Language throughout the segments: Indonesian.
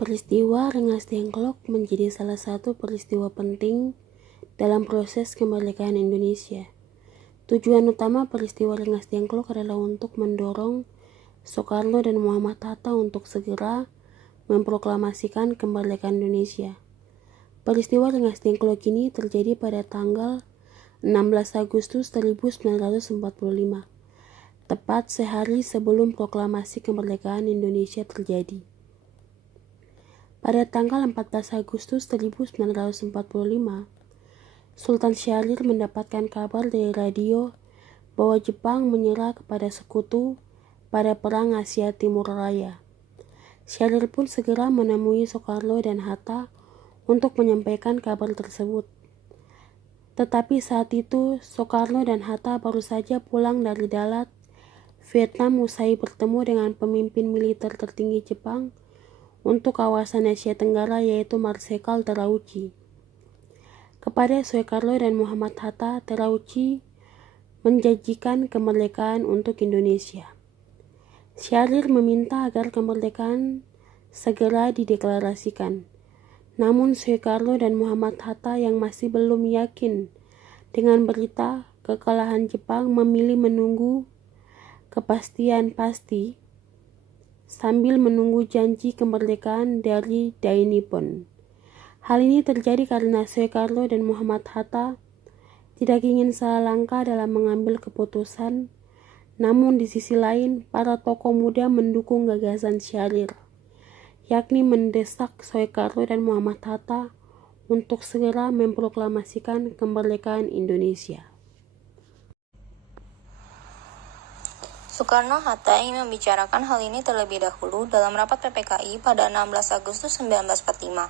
Peristiwa Rengas Dengklok menjadi salah satu peristiwa penting dalam proses kemerdekaan Indonesia. Tujuan utama peristiwa Rengas Dengklok adalah untuk mendorong Soekarno dan Muhammad Hatta untuk segera memproklamasikan kemerdekaan Indonesia. Peristiwa Rengas Dengklok ini terjadi pada tanggal 16 Agustus 1945, tepat sehari sebelum proklamasi kemerdekaan Indonesia terjadi. Pada tanggal 14 Agustus 1945, Sultan Syahrir mendapatkan kabar dari radio bahwa Jepang menyerah kepada sekutu pada Perang Asia Timur Raya. Syahrir pun segera menemui Soekarno dan Hatta untuk menyampaikan kabar tersebut. Tetapi saat itu, Soekarno dan Hatta baru saja pulang dari Dalat, Vietnam usai bertemu dengan pemimpin militer tertinggi Jepang untuk kawasan Asia Tenggara yaitu Marsekal Terauchi. Kepada Soekarno dan Muhammad Hatta, Terauchi menjanjikan kemerdekaan untuk Indonesia. Syahrir meminta agar kemerdekaan segera dideklarasikan. Namun Soekarno dan Muhammad Hatta yang masih belum yakin dengan berita kekalahan Jepang memilih menunggu kepastian pasti sambil menunggu janji kemerdekaan dari Dai Nippon. Hal ini terjadi karena Soekarno dan Muhammad Hatta tidak ingin salah langkah dalam mengambil keputusan, namun di sisi lain para tokoh muda mendukung gagasan Syahrir, yakni mendesak Soekarno dan Muhammad Hatta untuk segera memproklamasikan kemerdekaan Indonesia. Soekarno-Hatta ingin membicarakan hal ini terlebih dahulu dalam rapat PPKI pada 16 Agustus 1945,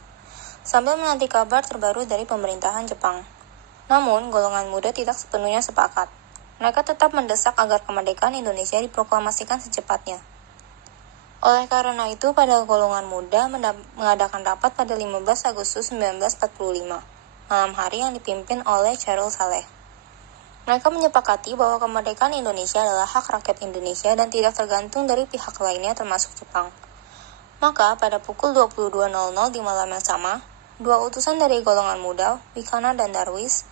sambil menanti kabar terbaru dari pemerintahan Jepang. Namun, golongan muda tidak sepenuhnya sepakat. Mereka tetap mendesak agar kemerdekaan Indonesia diproklamasikan secepatnya. Oleh karena itu, pada golongan muda mengadakan rapat pada 15 Agustus 1945, malam hari yang dipimpin oleh Charles Saleh. Mereka menyepakati bahwa kemerdekaan Indonesia adalah hak rakyat Indonesia dan tidak tergantung dari pihak lainnya termasuk Jepang. Maka pada pukul 22.00 di malam yang sama, dua utusan dari golongan muda, Wikana dan Darwis,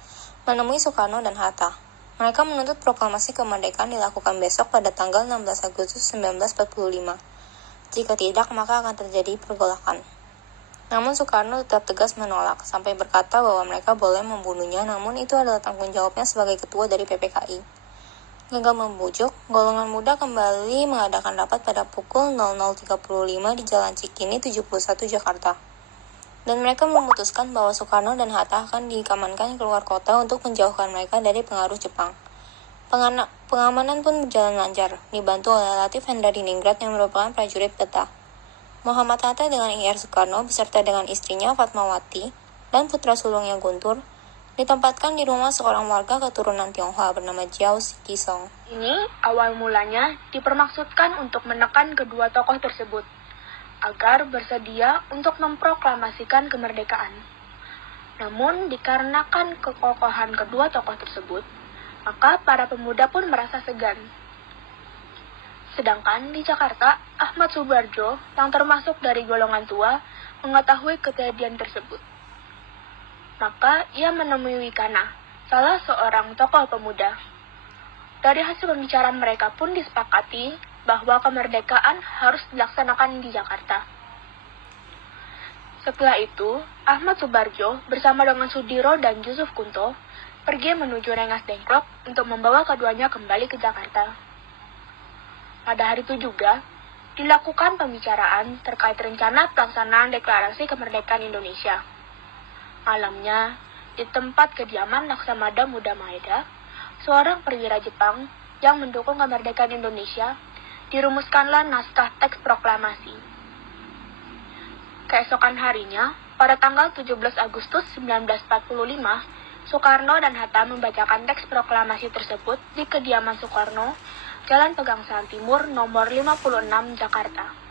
menemui Soekarno dan Hatta. Mereka menuntut proklamasi kemerdekaan dilakukan besok pada tanggal 16 Agustus 1945. Jika tidak, maka akan terjadi pergolakan. Namun Soekarno tetap tegas menolak, sampai berkata bahwa mereka boleh membunuhnya, namun itu adalah tanggung jawabnya sebagai ketua dari PPKI. Gagal membujuk, golongan muda kembali mengadakan rapat pada pukul 00.35 di Jalan Cikini 71 Jakarta. Dan mereka memutuskan bahwa Soekarno dan Hatta akan dikamankan keluar kota untuk menjauhkan mereka dari pengaruh Jepang. Pengamanan pun berjalan lancar, dibantu oleh Latif Hendra-Diningrat yang merupakan prajurit peta. Muhammad Hatta dengan IR Soekarno beserta dengan istrinya Fatmawati dan putra sulungnya Guntur ditempatkan di rumah seorang warga keturunan Tionghoa bernama Jiao Sikisong. Ini awal mulanya dipermaksudkan untuk menekan kedua tokoh tersebut agar bersedia untuk memproklamasikan kemerdekaan. Namun dikarenakan kekokohan kedua tokoh tersebut, maka para pemuda pun merasa segan. Sedangkan di Jakarta, Ahmad Subarjo yang termasuk dari golongan tua mengetahui kejadian tersebut. Maka ia menemui Wikana, salah seorang tokoh pemuda. Dari hasil pembicaraan mereka pun disepakati bahwa kemerdekaan harus dilaksanakan di Jakarta. Setelah itu, Ahmad Subarjo bersama dengan Sudiro dan Yusuf Kunto pergi menuju Rengas Dengklok untuk membawa keduanya kembali ke Jakarta. Pada hari itu juga, dilakukan pembicaraan terkait rencana pelaksanaan deklarasi kemerdekaan Indonesia. Malamnya, di tempat kediaman Laksamada Muda Maeda, seorang perwira Jepang yang mendukung kemerdekaan Indonesia, dirumuskanlah naskah teks proklamasi. Keesokan harinya, pada tanggal 17 Agustus 1945, Soekarno dan Hatta membacakan teks proklamasi tersebut di kediaman Soekarno, Jalan Pegangsaan Timur, nomor 56, Jakarta.